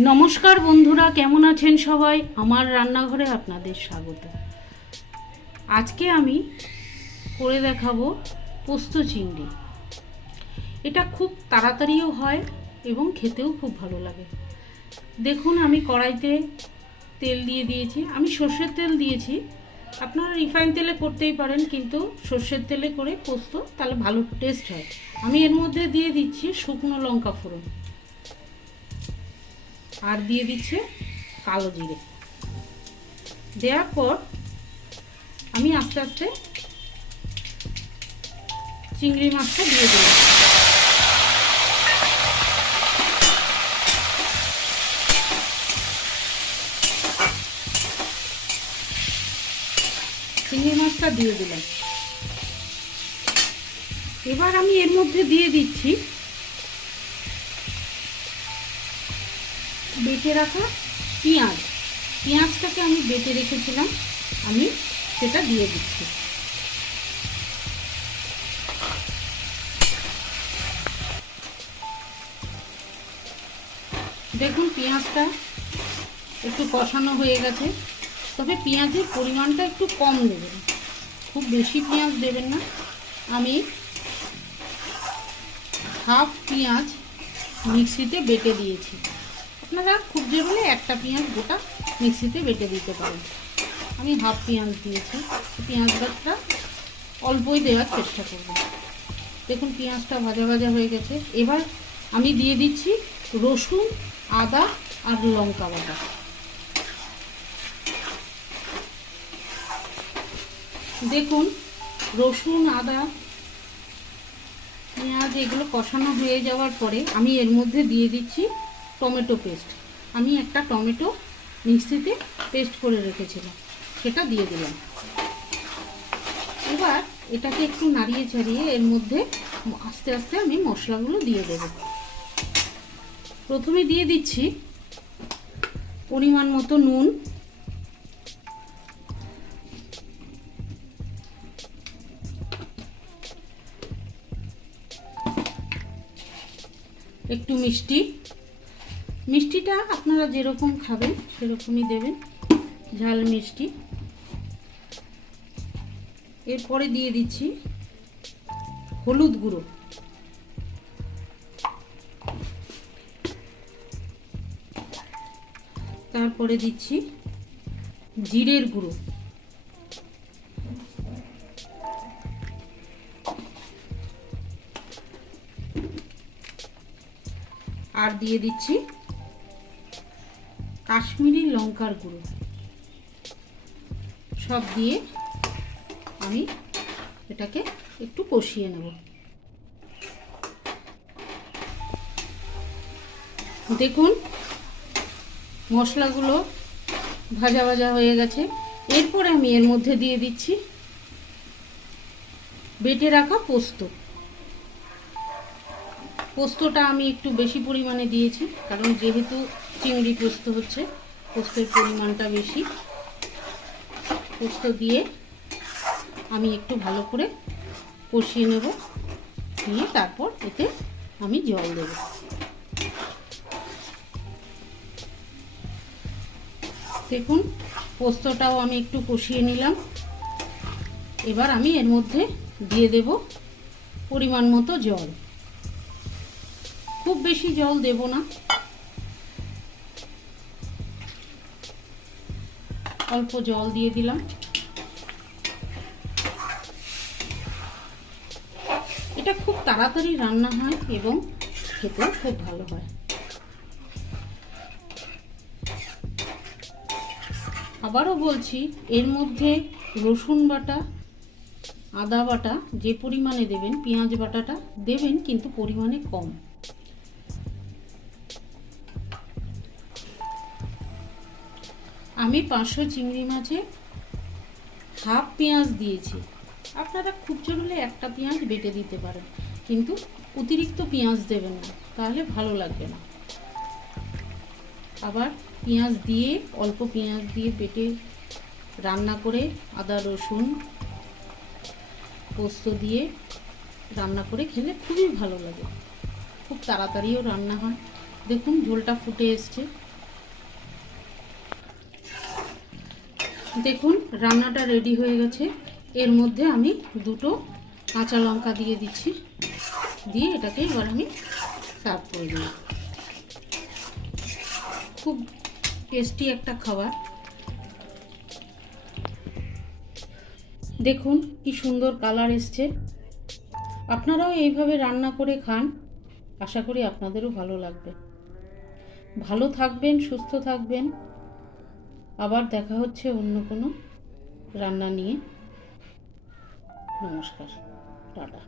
নমস্কার বন্ধুরা, কেমন আছেন সবাই? আমার রান্নাঘরে আপনাদের স্বাগত। আজকে আমি করে দেখাবো পোস্ত চিংড়ি। এটা খুব তাড়াতাড়িও হয় এবং খেতেও খুব ভালো লাগে। দেখুন, আমি কড়াইতে তেল দিয়ে দিয়েছি। আমি সর্ষের তেল দিয়েছি। আপনারা রিফাইন তেলে করতেই পারেন, কিন্তু সর্ষের তেলে করে পোস্ত তাহলে ভালো টেস্ট হয়। আমি এর মধ্যে দিয়ে দিচ্ছি শুকনো লঙ্কা ফোড়ন। আর দিয়ে দিচ্ছে কালো জিরে। দেওয়ার পর আমি আস্তে আস্তে চিংড়ি মাছটা দিয়ে দিলাম। চিংড়ি মাছটা দিয়ে দিলাম। এবার আমি এর মধ্যে দিয়ে দিচ্ছি বেটে রাখা পেঁয়াজ। পেঁয়াজটাকে আমি বেটে রেখেছিলাম, আমি সেটা দিয়ে দিচ্ছি। দেখুন, পেঁয়াজটা একটু কষানো হয়ে গেছে। তবে পেঁয়াজের পরিমাণটা একটু কম দেবেন। খুব বেশি পেঁয়াজ দেবেন না। আমি হাফ পেঁয়াজ মিক্সিতে বেটে দিয়েছি। আপনারা খুব যে হলে একটা পেঁয়াজ গোটা মিক্সিতে বেটে দিতে পারেন। আমি হাফ পেঁয়াজ দিয়েছি। পেঁয়াজ গাছটা অল্পই দেওয়ার চেষ্টা করব। দেখুন পেঁয়াজটা ভাজা ভাজা হয়ে গেছে। এবার আমি দিয়ে দিচ্ছি রসুন, আদা আর লঙ্কা বাটা। দেখুন রসুন, আদা, পেঁয়াজ এগুলো কষানো হয়ে যাওয়ার পরে আমি এর মধ্যে দিয়ে দিচ্ছি টমেটো পেস্ট আমি একটা টমেটো মিক্সিতে পেস্ট করে রেখেছিলাম। সেটা দিয়ে দিলাম। এবার এটাকে একটু নাড়িয়ে ছাড়িয়ে এর মধ্যে আস্তে আস্তে আমি মশলাগুলো দিয়ে দেব। প্রথমে দিয়ে দিচ্ছি পরিমাণ মতো নুন। একটু মিষ্টি। মিষ্টিটা আপনারা যেরকম খাবেন, সেরকমই দেবেন। ঝাল মিষ্টি। এরপরে দিয়ে দিচ্ছি হলুদ গুঁড়ো। তারপরে দিচ্ছি জিরের গুঁড়ো। আর দিয়ে দিচ্ছি কাশ্মীরি লঙ্কার গুঁড়ো। সব দিয়ে আমি এটাকে একটু কষিয়ে নেব। দেখুন, মশলাগুলো ভাজা ভাজা হয়ে গেছে। এরপরে আমি এর মধ্যে দিয়ে দিচ্ছি বেটে রাখা পোস্ত। পোস্তটা আমি একটু বেশি পরিমাণে দিয়েছি, কারণ যেহেতু চিংড়ি পোস্ত হচ্ছে। পোস্তের পরিমাণটা বেশি। পোস্ত দিয়ে আমি একটু ভালো করে কষিয়ে নেব। নিয়ে তারপর এতে আমি জল দেব। দেখুন, পোস্তটাও আমি একটু কষিয়ে নিলাম। এবার আমি এর মধ্যে দিয়ে দেব পরিমাণ মতো জল। খুব বেশি জল দেব না। অল্প জল দিয়ে দিলাম। এটা খুব তাড়াতাড়ি রান্না হয় এবং খেতেও খুব ভালো হয়। আবারও বলছি, এর মধ্যে রসুন বাটা, আদা বাটা যে পরিমাণে দেবেন, পেঁয়াজ বাটাটা দেবেন কিন্তু পরিমাণে কম। আমি পাঁচশো চিংড়ি মাছে হাফ পেঁয়াজ দিয়েছি। আপনারা খুব জোর হলে একটা পেঁয়াজ বেটে দিতে পারেন। কিন্তু অতিরিক্ত পেঁয়াজ দেবেন না, তাহলে ভালো লাগবে না। আবার পেঁয়াজ দিয়ে, অল্প পেঁয়াজ দিয়ে বেটে রান্না করে আদা, রসুন, পোস্ত দিয়ে রান্না করে খেলে খুবই ভালো লাগে। খুব তাড়াতাড়িও রান্না হয়। দেখুন ঝোলটা ফুটে এসছে। দেখুন, রান্নাটা রেডি হয়ে গেছে। এর মধ্যে আমি দুটো কাঁচা লঙ্কা দিয়ে দিচ্ছি। দিয়ে এটাকে এবার আমি সার্ভ করে দিই খুব টেস্টি একটা খাবার। দেখুন, কি সুন্দর কালার এসছে। আপনারাও এইভাবে রান্না করে খান। আশা করি আপনাদেরও ভালো লাগবে। ভালো থাকবেন, সুস্থ থাকবেন। আবার দেখা হচ্ছে অন্য কোনো রান্না নিয়ে। নমস্কার টাটা।